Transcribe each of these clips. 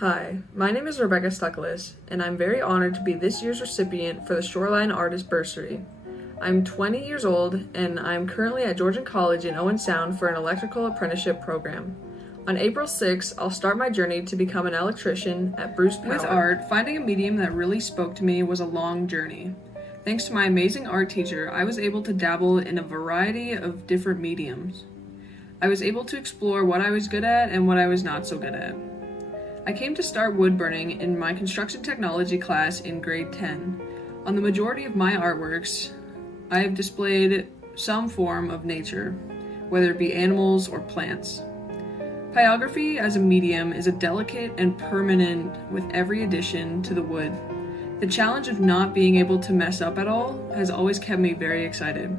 Hi, my name is Rebecca Stucklis, and I'm very honored to be this year's recipient for the Shoreline Artist Bursary. I'm 20 years old, and I'm currently at Georgian College in Owen Sound for an electrical apprenticeship program. On April 6th, I'll start my journey to become an electrician at Bruce Power. With art, finding a medium that really spoke to me was a long journey. Thanks to my amazing art teacher, I was able to dabble in a variety of different mediums. I was able to explore what I was good at and what I was not so good at. I came to start wood burning in my construction technology class in grade 10. On the majority of my artworks, I have displayed some form of nature, whether it be animals or plants. Pyrography as a medium is a delicate and permanent with every addition to the wood. The challenge of not being able to mess up at all has always kept me very excited.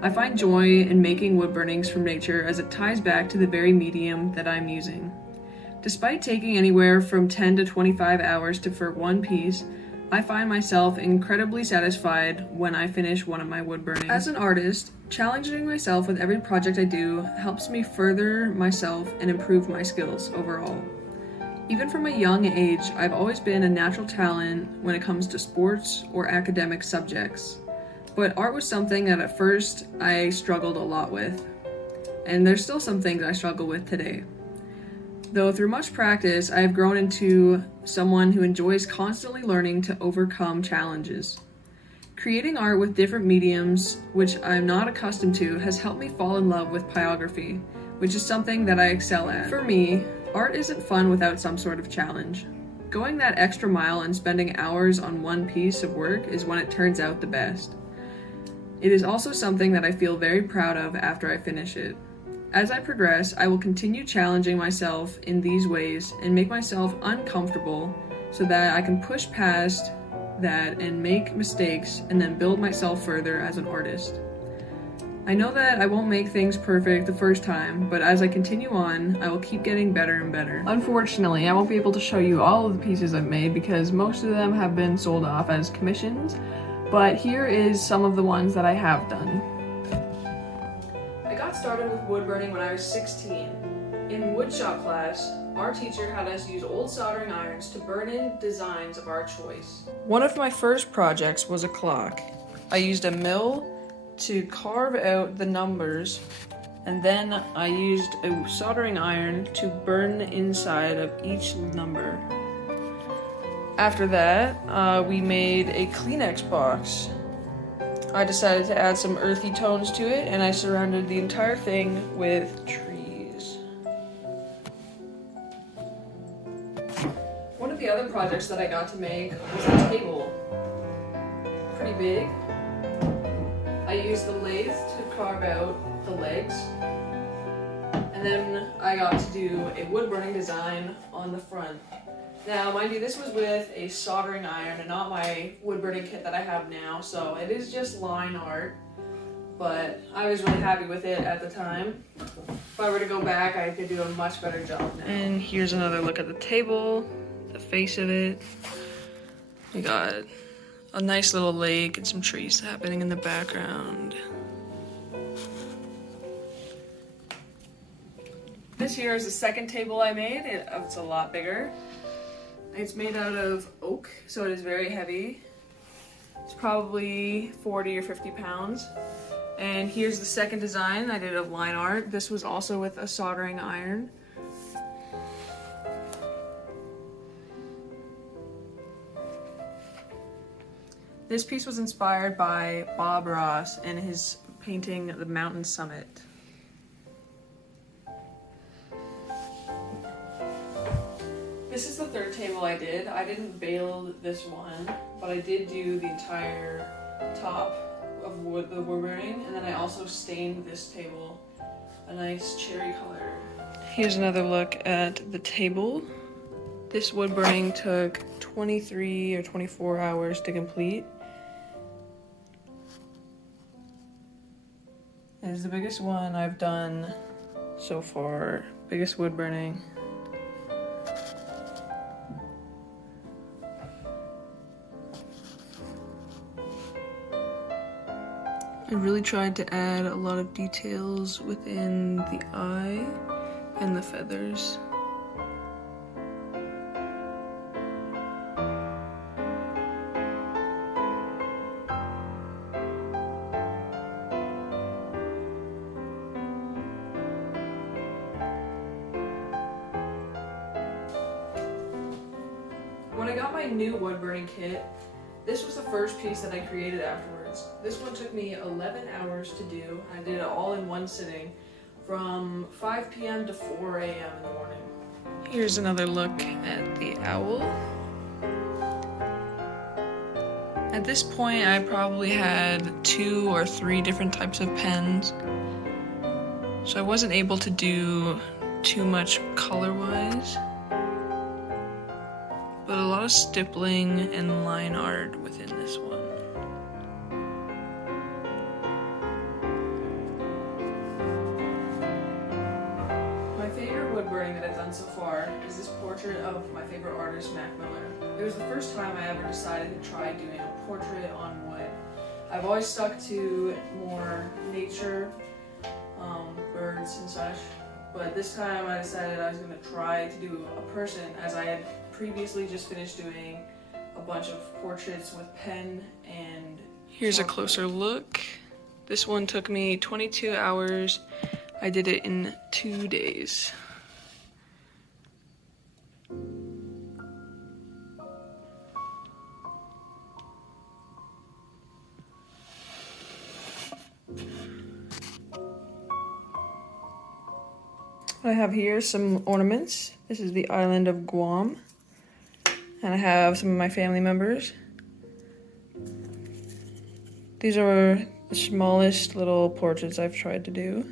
I find joy in making wood burnings from nature as it ties back to the very medium that I'm using. Despite taking anywhere from 10 to 25 hours for one piece, I find myself incredibly satisfied when I finish one of my wood burnings. As an artist, challenging myself with every project I do helps me further myself and improve my skills overall. Even from a young age, I've always been a natural talent when it comes to sports or academic subjects. But art was something that at first I struggled a lot with, and there's still some things I struggle with today. Though through much practice, I have grown into someone who enjoys constantly learning to overcome challenges. Creating art with different mediums, which I'm not accustomed to, has helped me fall in love with pyrography, which is something that I excel at. For me, art isn't fun without some sort of challenge. Going that extra mile and spending hours on one piece of work is when it turns out the best. It is also something that I feel very proud of after I finish it. As I progress, I will continue challenging myself in these ways and make myself uncomfortable so that I can push past that and make mistakes and then build myself further as an artist. I know that I won't make things perfect the first time, but as I continue on, I will keep getting better and better. Unfortunately, I won't be able to show you all of the pieces I've made because most of them have been sold off as commissions, but here is some of the ones that I have done. I got started with wood burning when I was 16. In woodshop class, our teacher had us use old soldering irons to burn in designs of our choice. One of my first projects was a clock. I used a mill to carve out the numbers, and then I used a soldering iron to burn the inside of each number. After that, we made a Kleenex box. I decided to add some earthy tones to it, and I surrounded the entire thing with trees. One of the other projects that I got to make was a table. Pretty big. I used the lathe to carve out the legs, and then I got to do a wood burning design on the front. Now, mind you, this was with a soldering iron and not my wood burning kit that I have now, so it is just line art, but I was really happy with it at the time. If I were to go back, I could do a much better job now. And here's another look at the table, the face of it. We got a nice little lake and some trees happening in the background. This here is the second table I made. It's a lot bigger. It's made out of oak, so it is very heavy. It's probably 40 or 50 pounds. And here's the second design I did of line art. This was also with a soldering iron. This piece was inspired by Bob Ross and his painting The Mountain Summit. This is the third table I did. I didn't build this one, but I did do the entire top of the wood burning, and then I also stained this table a nice cherry color. Here's another look at the table. This wood burning took 23 or 24 hours to complete. It is the biggest one I've done so far, biggest wood burning. I really tried to add a lot of details within the eye and the feathers. When I got my new wood burning kit, this was the first piece that I created afterwards. This one took me 11 hours to do. I did it all in one sitting from 5 p.m. to 4 a.m. in the morning. Here's another look at the owl. At this point, I probably had 2 or 3 different types of pens, so I wasn't able to do too much color-wise, but a lot of stippling and line art within this one. My favorite wood burning that I've done so far is this portrait of my favorite artist, Mac Miller. It was the first time I ever decided to try doing a portrait on wood. I've always stuck to more nature, birds and such, but this time I decided I was going to try to do a person, as I had previously just finished doing a bunch of portraits with pen and... Here's a closer look. This one took me 22 hours. I did it in 2 days. I have here some ornaments. This is the island of Guam. And I have some of my family members. These are the smallest little portraits I've tried to do.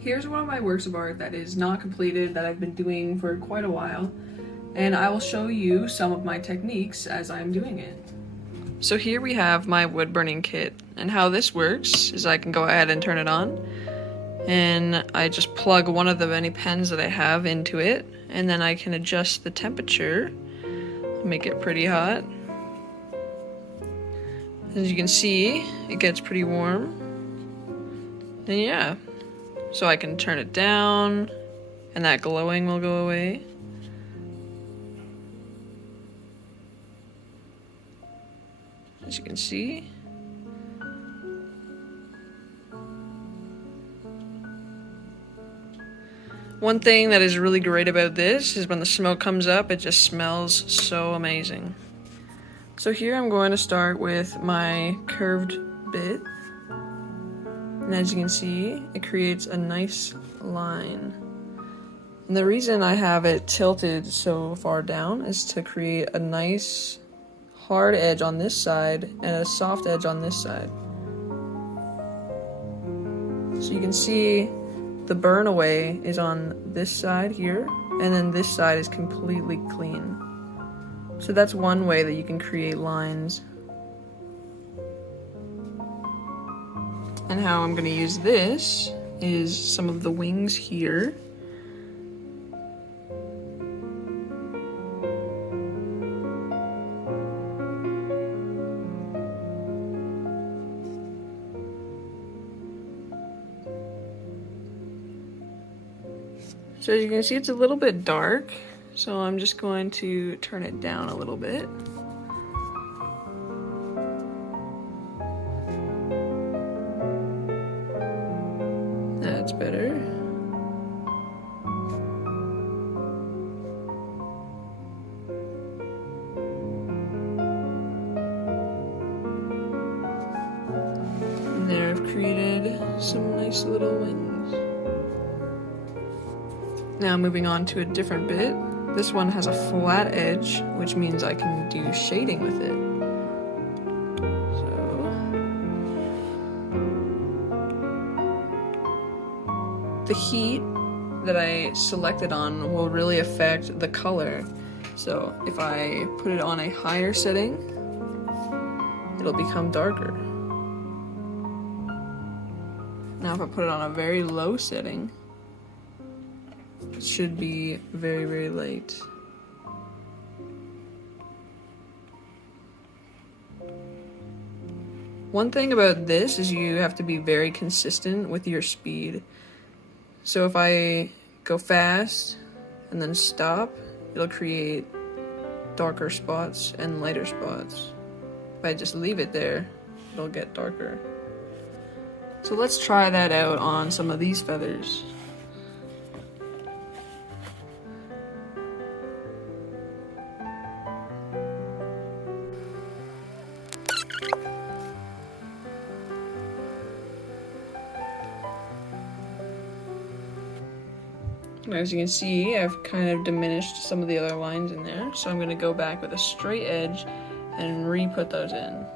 Here's one of my works of art that is not completed, that I've been doing for quite a while. And I will show you some of my techniques as I'm doing it. So here we have my wood burning kit, and how this works is I can go ahead and turn it on, and I just plug one of the many pens that I have into it, and then I can adjust the temperature, make it pretty hot. As you can see, it gets pretty warm. And yeah, so I can turn it down, and that glowing will go away. As you can see. One thing that is really great about this is when the smoke comes up, it just smells so amazing. So here I'm going to start with my curved bit. And as you can see, it creates a nice line. And the reason I have it tilted so far down is to create a nice hard edge on this side and a soft edge on this side. So you can see the burn away is on this side here, and then this side is completely clean. So that's one way that you can create lines. And how I'm going to use this is some of the wings here. So as you can see, it's a little bit dark, so I'm just going to turn it down a little bit. That's better. And there I've created some nice little wings. Now moving on to a different bit. This one has a flat edge, which means I can do shading with it. So the heat that I selected on will really affect the color. So if I put it on a higher setting, it'll become darker. Now if I put it on a very low setting, it should be very, very light. One thing about this is you have to be very consistent with your speed. So if I go fast and then stop, it'll create darker spots and lighter spots. If I just leave it there, it'll get darker. So let's try that out on some of these feathers. As you can see, I've kind of diminished some of the other lines in there, so I'm going to go back with a straight edge and re-put those in.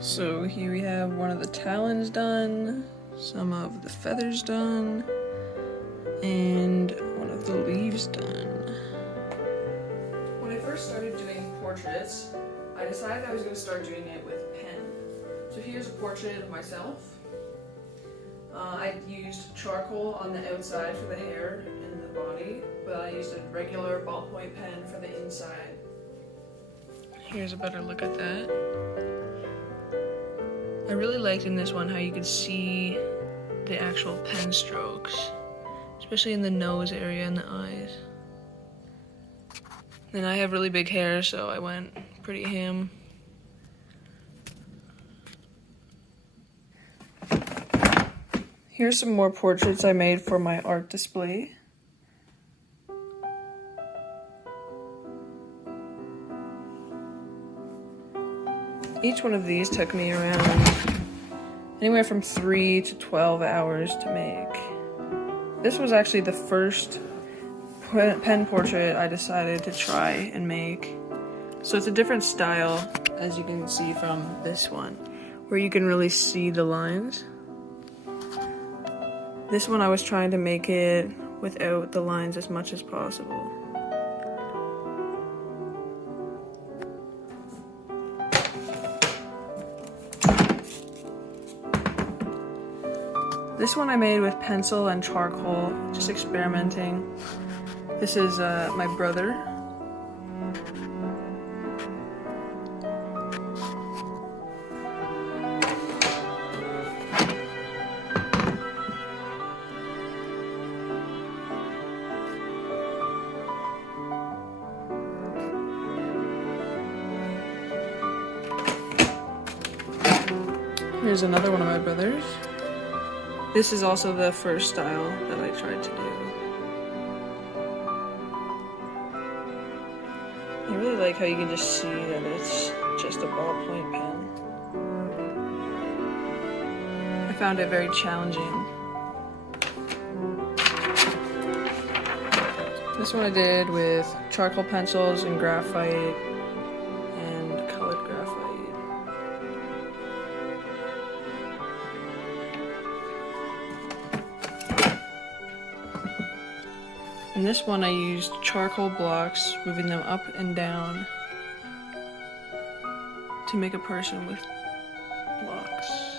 So here we have one of the talons done, some of the feathers done, and one of the leaves done. When I first started doing portraits, I decided I was going to start doing it with pen. So here's a portrait of myself. I used charcoal on the outside for the hair and the body, but I used a regular ballpoint pen for the inside. Here's a better look at that. I really liked in this one how you could see the actual pen strokes, especially in the nose area and the eyes. And I have really big hair, so I went pretty ham. Here's some more portraits I made for my art display. Each one of these took me around anywhere from 3 to 12 hours to make. This was actually the first pen portrait I decided to try and make. So it's a different style, as you can see from this one, where you can really see the lines. This one I was trying to make it without the lines as much as possible. This one I made with pencil and charcoal, just experimenting. This is my brother. Here's another one of my brothers. This is also the first style that I tried to do. I really like how you can just see that it's just a ballpoint pen. I found it very challenging. This one I did with charcoal pencils and graphite and colored graphite. And this one I used charcoal blocks, moving them up and down to make a person with blocks.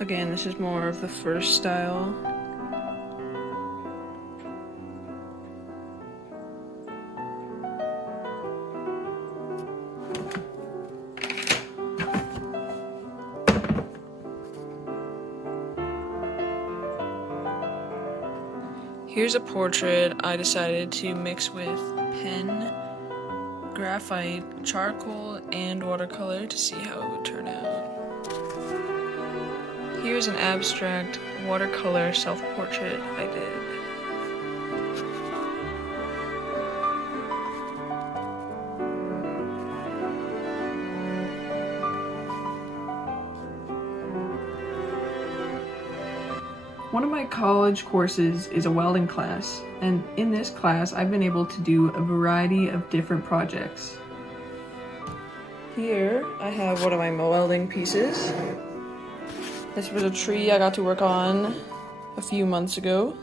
Again, this is more of the first style. Here's a portrait I decided to mix with pen, graphite, charcoal, and watercolor to see how it would turn out. Here's an abstract watercolor self-portrait I did. One of my college courses is a welding class, and in this class I've been able to do a variety of different projects. Here I have one of my welding pieces. This was a tree I got to work on a few months ago.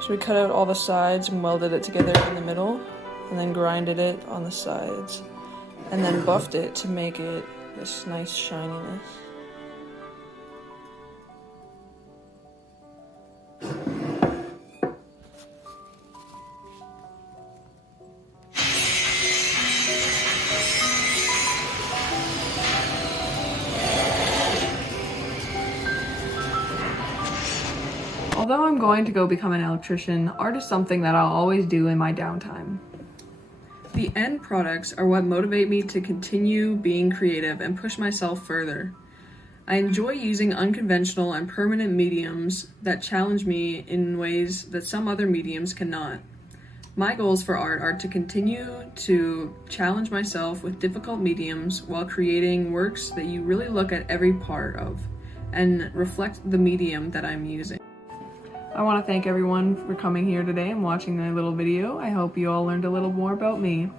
So we cut out all the sides and welded it together in the middle, and then grinded it on the sides, and then buffed it to make it this nice shininess. Although I'm going to go become an electrician, art is something that I'll always do in my downtime. The end products are what motivate me to continue being creative and push myself further. I enjoy using unconventional and permanent mediums that challenge me in ways that some other mediums cannot. My goals for art are to continue to challenge myself with difficult mediums while creating works that you really look at every part of and reflect the medium that I'm using. I want to thank everyone for coming here today and watching my little video. I hope you all learned a little more about me.